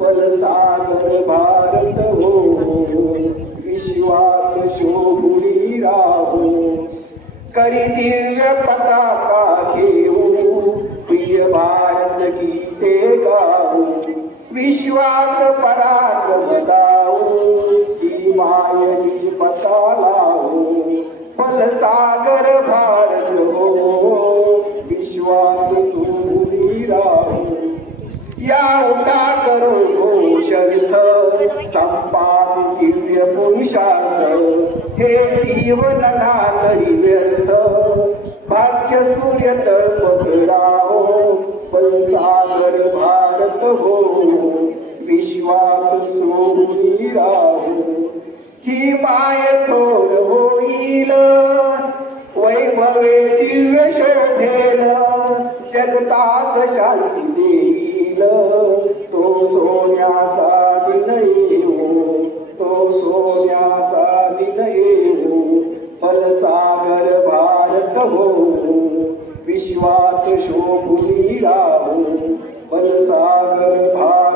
फलसागर भारत हो, विश्वात शोभुनी राहो. करी दिव्य पताका घेऊ, प्रिय भारत गीते गाऊ. विश्वात पराक्रम गाऊ, ही मायनी पता लावू. फलसागर भारत हो, विश्वात शोभुनी राहो. या उठा करो घोषवित, संपाद दिव्य पुरुषार्थ. हे जीवन नागरी व्यर्थ, भाग्य सूर्य तळपत राहो. फलसागर भारत हो, विश्वात शोभुनी राहो. ही माय थोर होईल, वैभवे दिव्य शोभेल. जगतात शांती देईल, तो सोन्याचा दिन येऊ, तो सोन्याचा दिन येऊ. फलसागर भारत हो, विश्वात शोभुनी राहो. फलसागर भारत